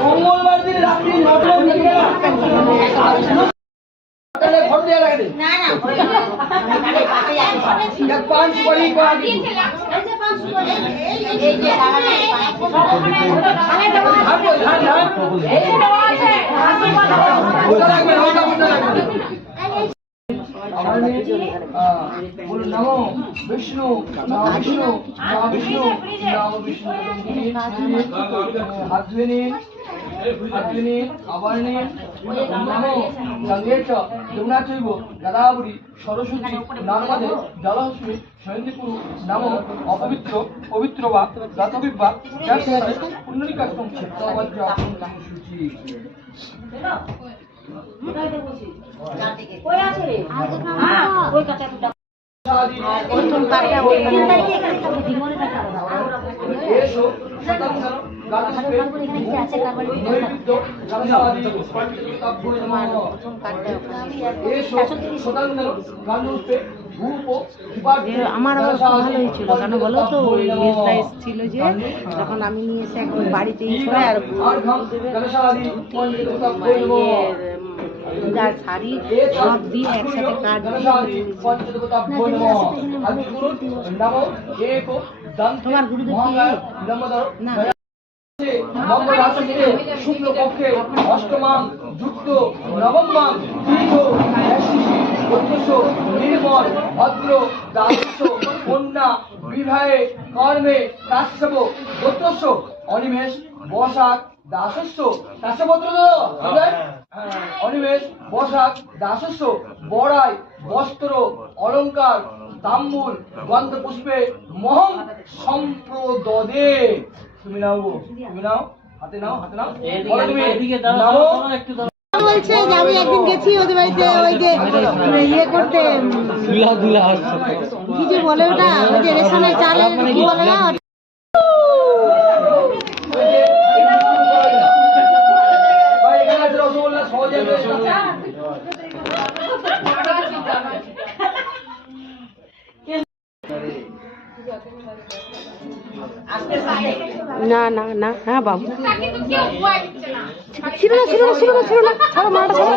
মঙ্গলবার দিন রাত্রি 9টার দিকে ঘর দিয়ে রাখে না না এক পাঁচ পরি কোয়ালি এই যে পাঁচ পরি এই যে এই দেওয়া আছে ওটা লাগবে ওটা লাগবে बोलो नमो विष्णु नमो विष्णु नमो विष्णु नमो विष्णु अद्विनी अद्विनी अवर्णी नमो गंगेच यमुना चैव गोदावरी सरस्वती नर्मदे जलहस्मी सयन्तिपुरु नमो अपवित्र पवित्र वा गतविव वा जक्षसे पुण्डरीकाक्षं चित्तवज्र शुचि कोई আছে রে ওই কাটা দুটো ওই তুমি পারবে ওই দিমনে দেখা এসো শতাংশ গাছবে এখানে আছে কারবার নৈবিদ্য গাছাদি তাপগুণ প্রথম কাটতে এসো শতাংশ গানুপে আমার আবার ভালো হয়েছিল কেন বলো তো মেজদা এসেছিল যে তখন আমি নিয়ে এসে একদম বাড়িতেই ছড়ে আর যার শাড়ি সব দিয়ে একসাথে কাট তোমার গুরুদেব না শুক্ল পক্ষে অষ্টমাং যুক্ত নবমাং নির্মল ভদ্র দাস কন্যা বিবাহে কর্মে কাশ্যপ গোত্রস্য অনিমেষ বসাক দাসস্য কাশ্যপত্র অনিমেষ বসাক দাসস্য বড়াই বস্ত্র অলঙ্কার তাম্বুল গন্ধ পুষ্পে মহং সম্প্রদদে তুমি নাও তুমি নাও হাতে নাও বলছে যে আমি একদিন গেছি ওদের বাড়িতে ওই যে ইয়ে করতে কি যে বলে ওটা ওই যে রেশনের চালের কি বলে না না না না হ্যাঁ বাবু ছিল না ছাড়ো মাটা ছাড়ো